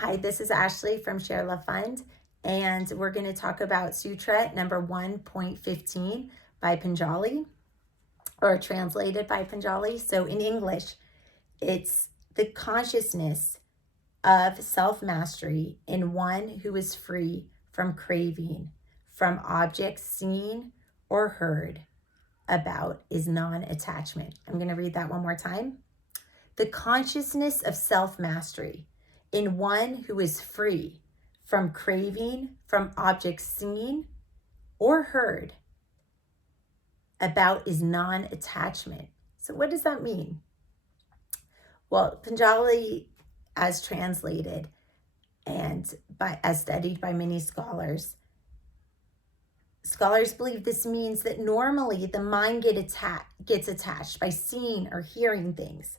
Hi, this is Ashley from ShareLove.Fund, and we're going to talk about Sutra number 1.15 by Patanjali, or translated by Patanjali. So in English, it's the consciousness of self-mastery in one who is free from craving, from objects seen or heard about is non-attachment. I'm going to read that one more time. The consciousness of self-mastery in one who is free from craving, from objects seen or heard about is non-attachment. So what does that mean? Well, Patanjali, as translated and as studied by many scholars believe this means that normally the mind gets attached by seeing or hearing things.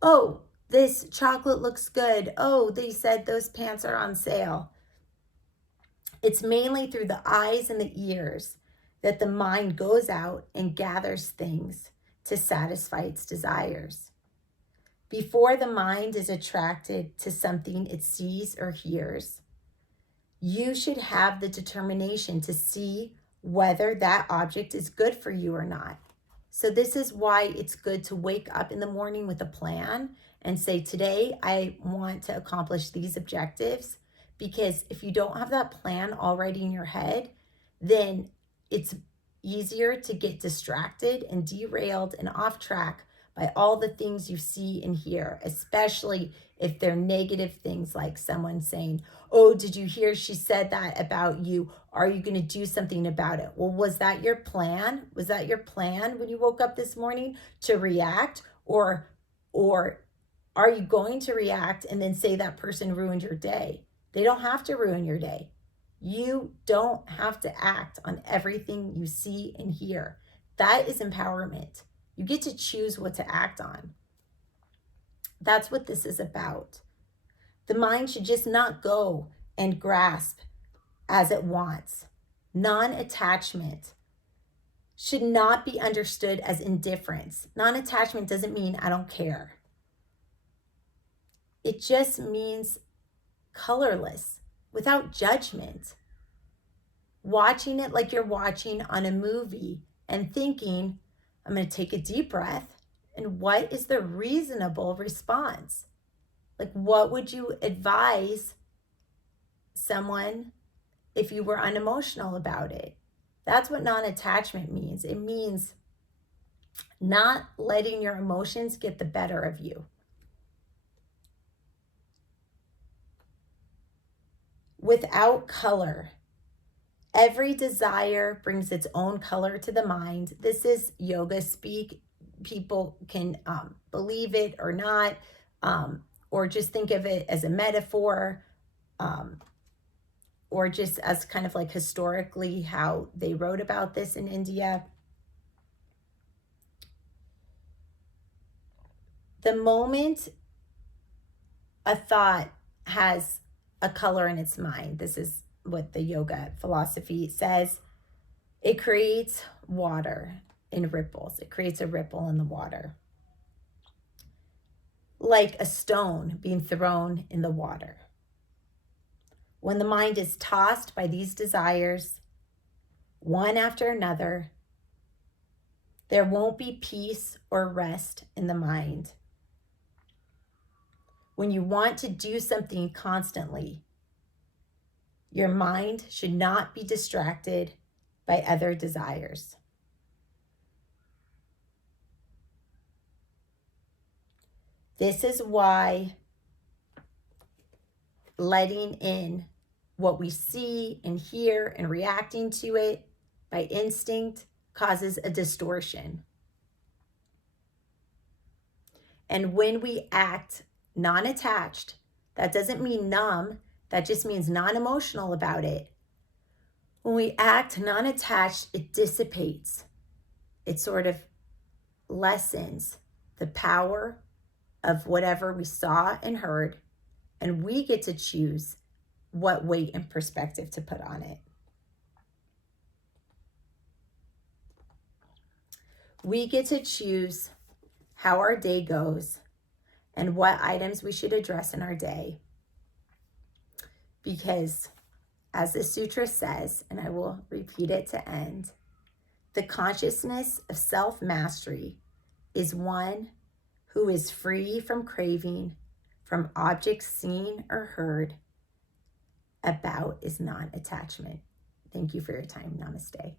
Oh, this chocolate looks good. Oh, they said those pants are on sale. It's mainly through the eyes and the ears that the mind goes out and gathers things to satisfy its desires. Before the mind is attracted to something it sees or hears, you should have the determination to see whether that object is good for you or not. So this is why it's good to wake up in the morning with a plan and say, today I want to accomplish these objectives. Because if you don't have that plan already in your head, then it's easier to get distracted and derailed and off track by all the things you see and hear, especially if they're negative things like someone saying, oh, did you hear she said that about you? Are you going to do something about it? Well, was that your plan? Was that your plan when you woke up this morning to react? Or are you going to react and then say that person ruined your day? They don't have to ruin your day. You don't have to act on everything you see and hear. That is empowerment. You get to choose what to act on. That's what this is about. The mind should just not go and grasp as it wants. Non-attachment should not be understood as indifference. Non-attachment doesn't mean I don't care. It just means colorless, without judgment. Watching it like you're watching on a movie and thinking, I'm going to take a deep breath. And what is the reasonable response? Like, what would you advise someone if you were unemotional about it? That's what non-attachment means. It means not letting your emotions get the better of you. Without color. Every desire brings its own color to the mind. This is yoga speak. People can believe it or not, or just think of it as a metaphor, or just as kind of like historically how they wrote about this in India. The moment a thought has a color in its mind, this is what the yoga philosophy says, it creates water in ripples. It creates a ripple in the water, like a stone being thrown in the water. When the mind is tossed by these desires, one after another, there won't be peace or rest in the mind. When you want to do something constantly, your mind should not be distracted by other desires. This is why letting in what we see and hear and reacting to it by instinct causes a distortion. And when we act non-attached, that doesn't mean numb, that just means non-emotional about it. When we act non-attached, it dissipates. It sort of lessens the power of whatever we saw and heard, and we get to choose what weight and perspective to put on it. We get to choose how our day goes and what items we should address in our day. Because as the sutra says, and I will repeat it to end, the consciousness of self-mastery is one who is free from craving, from objects seen or heard. About is non-attachment. Thank you for your time. Namaste.